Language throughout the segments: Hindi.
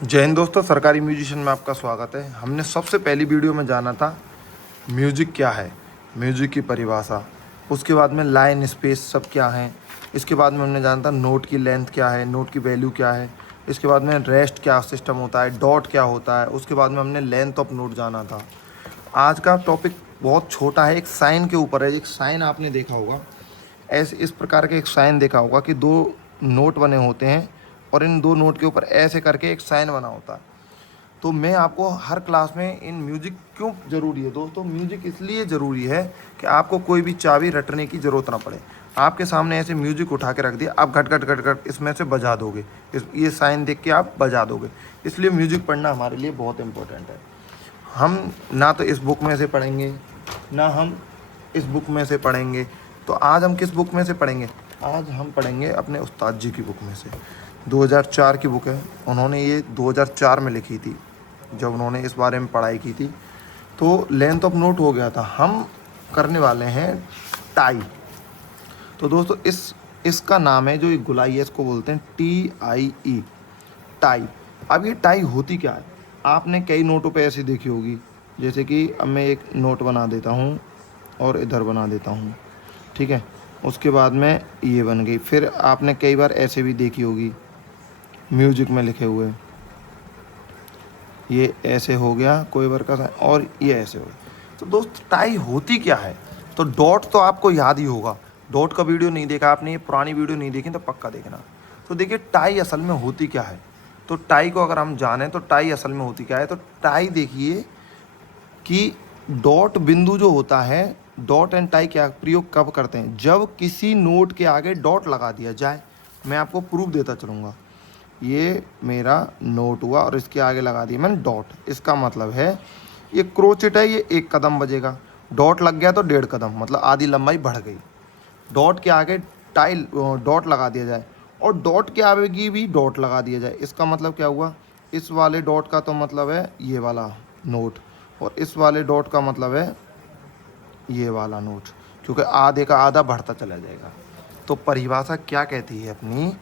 जय हिंद दोस्तों, सरकारी म्यूजिशियन में आपका स्वागत है। हमने सबसे पहली वीडियो में जाना था म्यूजिक क्या है, म्यूजिक की परिभाषा। उसके बाद में लाइन स्पेस सब क्या है। इसके बाद में हमने जाना था नोट की लेंथ क्या है, नोट की वैल्यू क्या है। इसके बाद में रेस्ट क्या सिस्टम होता है, डॉट क्या होता है। उसके बाद में हमने लेंथ ऑफ नोट जाना था। आज का टॉपिक बहुत छोटा है, एक साइन के ऊपर है। एक साइन आपने देखा होगा, ऐसे इस प्रकार के एक साइन देखा होगा कि दो नोट बने होते हैं और इन दो नोट के ऊपर ऐसे करके एक साइन बना होता है। तो मैं आपको हर क्लास में इन म्यूजिक क्यों ज़रूरी है दोस्तों, म्यूजिक इसलिए ज़रूरी है कि आपको कोई भी चाबी रटने की ज़रूरत ना पड़े। आपके सामने ऐसे म्यूजिक उठा के रख दिया, आप घट घट घट घट इसमें से बजा दोगे, ये साइन देख के आप बजा दोगे। इसलिए म्यूजिक पढ़ना हमारे लिए बहुत इम्पोर्टेंट है। हम ना तो इस बुक में से पढ़ेंगे, ना हम इस बुक में से पढ़ेंगे। तो आज हम किस बुक में से पढ़ेंगे? आज हम पढ़ेंगे अपने उस्ताद जी की बुक में से। 2004 की बुक है, उन्होंने ये 2004 में लिखी थी जब उन्होंने इस बारे में पढ़ाई की थी। तो लेंथ ऑफ नोट हो गया था। हम करने वाले हैं टाई। तो दोस्तों इसका नाम है, जो ये गुलाई है इसको बोलते हैं TIE, टाई। अब ये टाई होती क्या है? आपने कई नोटों पे ऐसी देखी होगी, जैसे कि अब मैं एक नोट बना देता हूँ और इधर बना देता हूँ, ठीक है। उसके बाद में ये बन गई। फिर आपने कई बार ऐसे भी देखी होगी म्यूजिक में लिखे हुए, ये ऐसे हो गया कोई बार का, और ये ऐसे हो गया। तो दोस्त टाई होती क्या है? तो डॉट तो आपको याद ही होगा। डॉट का वीडियो नहीं देखा आपने, ये पुरानी वीडियो नहीं देखी तो पक्का देखना। तो देखिए टाई असल में होती क्या है। तो टाई को अगर हम जाने तो टाई असल में होती क्या है, तो टाई देखिए कि डॉट बिंदु जो होता है, डॉट एंड टाई क्या प्रयोग कब करते हैं? जब किसी नोट के आगे डॉट लगा दिया जाए। मैं आपको प्रूफ देता चलूँगा। ये मेरा नोट हुआ और इसके आगे लगा दिया मैंने डॉट। इसका मतलब है ये क्रोचेट है, ये 1 कदम बजेगा। डॉट लग गया तो 1.5 कदम, मतलब आधी लंबाई बढ़ गई। डॉट के आगे टाई डॉट लगा दिया जाए और डॉट के आगे भी डॉट लगा दिया जाए। इसका मतलब क्या हुआ? इस वाले डॉट का तो मतलब है ये वाला नोट, और इस वाले डॉट का मतलब है ये वाला नोट, क्योंकि आधे का आधा बढ़ता चला जाएगा। तो परिभाषा क्या कहती है अपनी,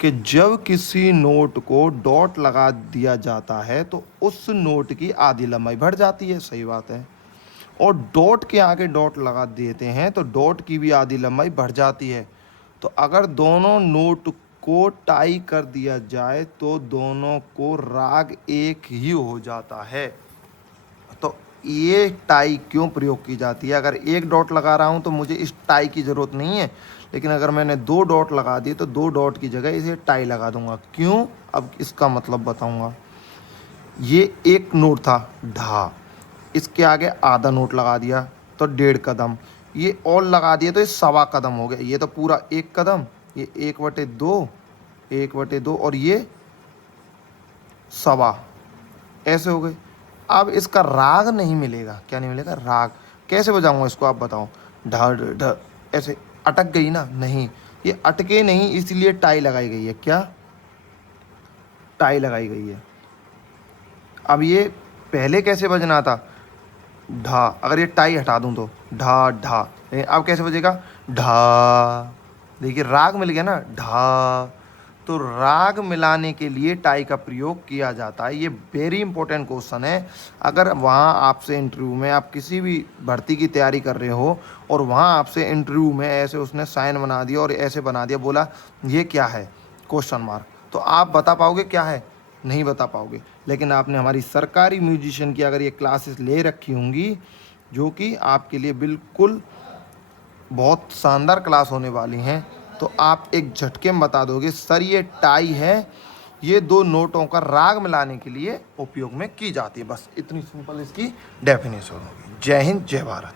कि जब किसी नोट को डॉट लगा दिया जाता है तो उस नोट की आधी लंबाई बढ़ जाती है। सही बात है। और डॉट के आगे डॉट लगा देते हैं तो डॉट की भी आधी लंबाई बढ़ जाती है। तो अगर दोनों नोट को टाई कर दिया जाए तो दोनों को राग एक ही हो जाता है। तो ये टाई क्यों प्रयोग की जाती है? अगर एक डॉट लगा रहा हूँ तो मुझे इस टाई की ज़रूरत नहीं है, लेकिन अगर मैंने 2 डॉट लगा दी तो 2 डॉट की जगह इसे टाई लगा दूंगा। क्यों? अब इसका मतलब बताऊंगा। ये एक नोट था ढा, इसके आगे आधा नोट लगा दिया तो 1.5 कदम, ये और लगा दिया तो ये 1.25 कदम हो गया। ये तो पूरा 1 कदम, ये 1/2, 1/2 और ये 1.25 ऐसे हो गए। अब इसका राग नहीं मिलेगा। क्या नहीं मिलेगा? राग। कैसे बजाऊंगा इसको आप बताओ? ढ ढ ऐसे अटक गई ना? नहीं, ये अटके नहीं, इसलिए टाई लगाई गई है। क्या? टाई लगाई गई है। अब ये पहले कैसे बजना था? ढा। अगर ये टाई हटा दूं तो ढा ढा। अब कैसे बजेगा? ढा। देखिए राग मिल गया ना, ढा। तो राग मिलाने के लिए टाई का प्रयोग किया जाता है। ये वेरी इंपॉर्टेंट क्वेश्चन है। अगर वहाँ आपसे इंटरव्यू में, आप किसी भी भर्ती की तैयारी कर रहे हो और वहाँ आपसे इंटरव्यू में ऐसे उसने साइन बना दिया और ऐसे बना दिया, बोला ये क्या है क्वेश्चन मार्क, तो आप बता पाओगे क्या है? नहीं बता पाओगे। लेकिन आपने हमारी सरकारी म्यूजिशियन की अगर ये क्लासेस ले रखी होंगी, जो कि आपके लिए बिल्कुल बहुत शानदार क्लास होने वाली हैं, तो आप एक झटके में बता दोगे सर ये टाई है, ये 2 नोटों का राग मिलाने के लिए उपयोग में की जाती है। बस इतनी सिंपल इसकी डेफिनेशन होगी। जय हिंद, जय भारत।